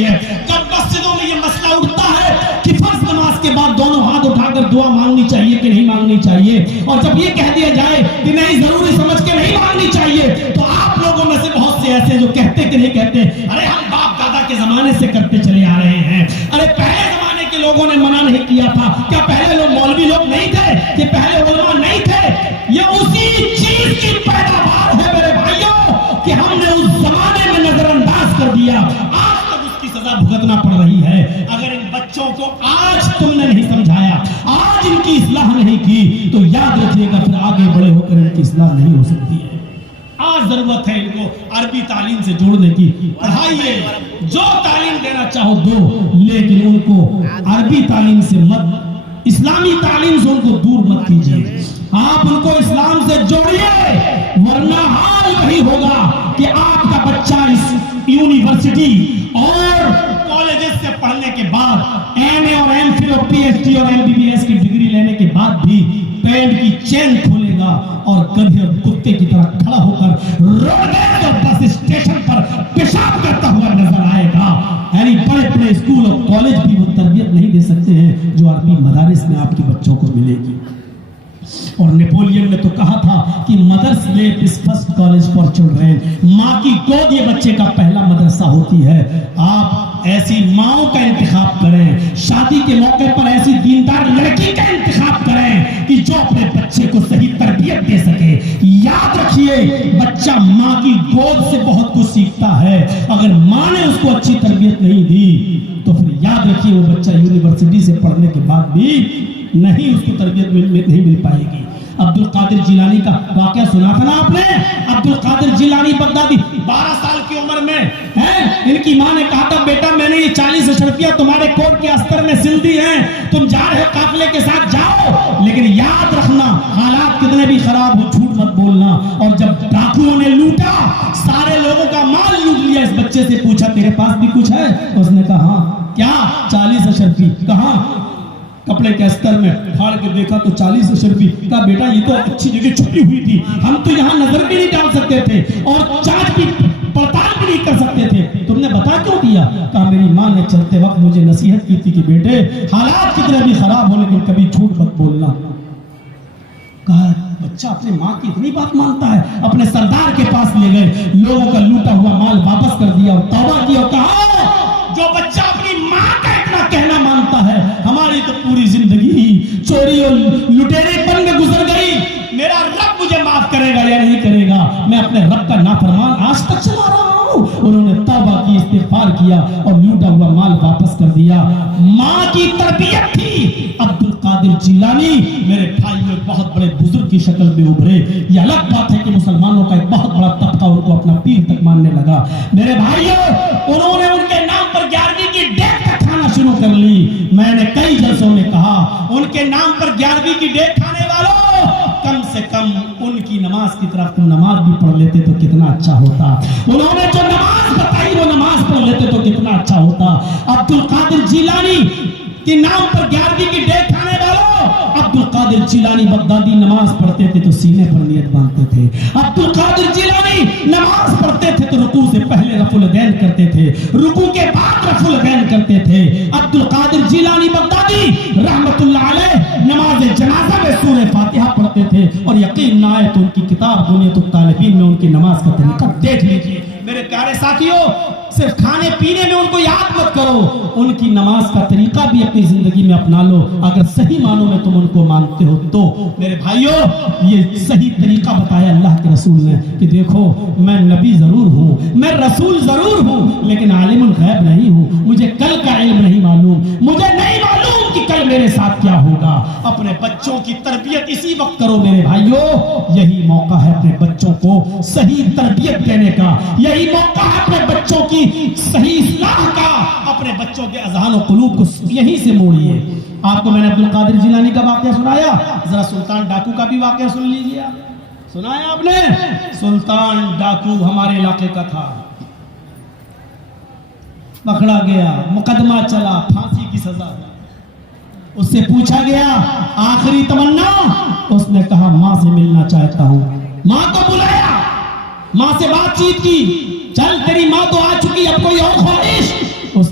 جب مسجدوں میں یہ مسئلہ اٹھتا ہے کہ فرض نماز کے بعد دونوں ہاتھ اٹھا کر دعا مانگنی چاہیے کہ نہیں مانگنی چاہیے، اور جب یہ کہہ دیا جائے کہ نہیں ضروری سمجھ کے نہیں مانگنی چاہیے، تو آپ لوگوں میں سے بہت سے ایسے جو کہتے کہ نہیں کہتے، ارے ہم باپ دادا کے زمانے سے کرتے چلے آ رہے ہیں، ارے پہلے زمانے کے لوگوں نے منع نہیں کیا تھا، کیا پہلے لوگ مولوی لوگ نہیں تھے، کہ پہلے علماء نہیں تھے؟ یہ اسی چیز کی پیداوار ہے میرے بھائیوں کہ ہم نے اس زمانے میں نظر انداز کر دیا، آج تک اس کی سزا بھگتنا پڑ رہی ہے۔ اگر ان بچوں کو آج تم نے نہیں سمجھایا، آج ان کی اصلاح نہیں کی، تو یاد رکھیے گا پھر آگے بڑے ہو کر ان کی اصلاح نہیں ہو سکتی ہے۔ آج ضرورت ہے ان کو عربی تعلیم سے جوڑنے کی، پڑھائیے، جو تعلیم دینا چاہو دو، لیکن ان کو عربی تعلیم سے مت، اسلامی تعلیم سے ان کو دور مت کیجیے، آپ ان کو اسلام سے جوڑیے، ورنہ حال وہی ہوگا کہ آپ کا بچہ اس یونیورسٹی اور کالجز سے پڑھنے کے بعد ایم اے اور ایم فل اور پی ایچ ڈی اور ایم بی بی ایس کی ڈگری لینے کے بعد بھی پینٹ کی چین کھولے گا اور گدھے اور کتے کی طرح کھڑا ہو کر روڈ اور بس اسٹیشن پر پیشاب کرتا ہوا نظر آئے گا۔ یعنی بڑے بڑے اسکول اور کالج بھی وہ تربیت نہیں دے سکتے ہیں جو عربی مدارس میں آپ کے بچوں کو ملے گی۔ اور نیپولین نے تو کہا تھا کہ مدرس لیپ از فرسٹ کالج فار چلڈرن، ماں کی گود یہ بچے کا پہلا مدرسہ ہوتی ہے۔ آپ ایسی ماؤں کا انتخاب کریں، شادی کے موقع پر ایسی دیندار لڑکی کا انتخاب کریں کہ جو اپنے بچے کو صحیح تربیت دے سکے۔ یاد رکھیے، بچہ ماں کی گود سے بہت کچھ سیکھتا ہے، اگر ماں نے اس کو اچھی تربیت نہیں دی تو پھر یاد رکھیے وہ بچہ یونیورسٹی سے پڑھنے کے بعد بھی نہیں، اس کو تربیت نہیں مل پائے گی۔ عبد القادر جیلانی کا واقعہ سنا تھا نا آپ نے؟ عبد القادر جیلانی بغدادی 12 سال کی عمر میں ان کی ماں نے کہا تھا بیٹا میں نے یہ 40 اشرفیاں تمہارے کوٹ کے استر میں سل دی ہیں، تم جا رہے قافلے کے ساتھ جاؤ، لیکن یاد رکھنا حالات کتنے بھی خراب ہو جھوٹ مت بولنا۔ اور جب ڈاکوؤں نے لوٹا، سارے لوگوں کا مال لوٹ لیا، اس بچے سے پوچھا تیرے پاس بھی کچھ ہے؟ اس نے کہا ہاں۔ کیا؟ 40 اشرفی۔ کہاں؟ کپڑے کے استر میں۔ پھاڑ کے دیکھا تو 40 اشرفی۔ کہا بیٹا یہ تو اچھی جگہ چھپی ہوئی تھی، ہم تو یہاں نظر بھی نہیں ڈال سکتے تھے اور جانچ بھی پڑتال بھی نہیں کر سکتے تھے، تم نے بتا کیوں دیا؟ کہا میری ماں نے چلتے وقت مجھے نصیحت کی تھی کہ بیٹے حالات کتنے بھی خراب ہو لیکن کبھی جھوٹ مت بولنا۔ کہا بچہ اپنے ماں کی اتنی بات مانتا ہے، اپنے سردار کے پاس لے گئے، لوگوں کا لوٹا ہوا مال واپس کر دیا اور توبہ کی اور کہا جو بچہ اپنی ماں کا اتنا کہنا مانتا ہے، ہماری تو پوری زندگی چوری اور لٹیرے پن میں گزر گئی، میرا رب مجھے معاف کرے گا یا نہیں کرے گا؟ میں اپنے رب کا نافرمان آج تک چلا رہا ہوں۔ انہوں نے توبہ کی، استغفار کیا اور لوٹا ہوا مال واپس کر دیا۔ ماں کی تربیت تھی۔ عبد القادر جیلانی میرے بھائیوں ایک بہت بڑے بزرگ کی شکل میں ابھرے۔ یہ الگ بات ہے کہ مسلمانوں کا ایک بہت بڑا طبقہ ان کو اپنا پیر تک ماننے لگا۔ میرے بھائیوں انہوں نے ان کے نام پر 11ویں کی ڈیٹ کا کھانا شروع کر لی۔ میں نے کئی جلسوں میں کہا ان کے نام پر 11ویں کی ڈیٹ کھانے والوں کم سے کم ان کی نماز کی طرف تم نماز بھی پڑھ لیتے تو کتنا اچھا ہوتا۔ انہوں نے جو نماز بتائی وہ نماز پڑھ لیتے تو کتنا اچھا ہوتا۔ عبد القادر جیلانی کے نام پر 11ویں کی ڈیٹ کھانے والوں، عبد القادر جیلانی بغدادی نماز پڑھتے تھے تو سینے پر نیت باندھتے تھے۔ عبد القادر جیلانی نماز پڑھتے تھے تو رکوع سے پہلے رفع الیدین کرتے تھے، رکوع کے بعد رفع الیدین کرتے تھے۔ عبد القادر جیلانی بغدادی رحمت اللہ علیہ نماز جنازہ میں سورہ فاتحہ پڑھتے تھے، اور یقین نہ آئے تو ان کی کتاب بنیۃ الطالبین میں ان کی نماز کا طریقہ دیکھ لیجیے۔ میرے پیارے ساتھیوں، صرف کھانے پینے میں ان کو یاد مت کرو، ان کی نماز کا طریقہ بھی اپنی زندگی میں اپنا لو، اگر صحیح معنوں میں تم ان کو مانتے ہو تو۔ میرے بھائیوں یہ صحیح طریقہ بتایا اللہ کے رسول نے کہ دیکھو میں نبی ضرور ہوں، میں رسول ضرور ہوں، لیکن عالم الغیب نہیں ہوں، مجھے کل کا علم نہیں معلوم، مجھے نہیں معلوم کہ کل میرے ساتھ کیا ہوگا۔ اپنے بچوں کی تربیت اسی وقت کرو میرے بھائیوں، یہی موقع ہے اپنے بچوں کو صحیح تربیت دینے کا، یہی موقع ہے اپنے بچوں کی صحیح اصلاح کا، اپنے بچوں کے اذہان و قلوب کو یہیں سے موڑیے۔ آپ کو میں نے عبد القادر جیلانی کا واقعہ سنایا، ذرا سلطان ڈاکو کا بھی واقعہ سن لیجیے۔ سنایا آپ نے؟ سلطان ڈاکو ہمارے علاقے کا تھا، پکڑا گیا، مقدمہ چلا، پھانسی کی سزا۔ اس سے پوچھا گیا آخری تمنا، اس نے کہا ماں سے ملنا چاہتا ہوں۔ ماں کو بلایا، ماں سے بات چیت کی، چل تیری ماں تو آ چکی، اب کوئی اور خواہش؟ اس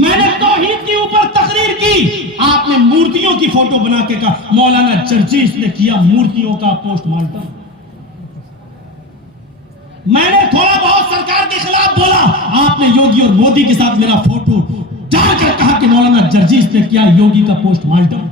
میں نے توحید کے اوپر تقریر کی، آپ نے مورتیوں کی فوٹو بنا کے کہا مولانا جرجیس نے کیا مورتیوں کا پوسٹ مارٹم۔ میں نے تھوڑا بہت سرکار کے خلاف بولا، آپ نے یوگی اور مودی کے ساتھ میرا فوٹو ڈال کر کہا کہ مولانا جرجیس نے کیا یوگی کا پوسٹ مارٹم۔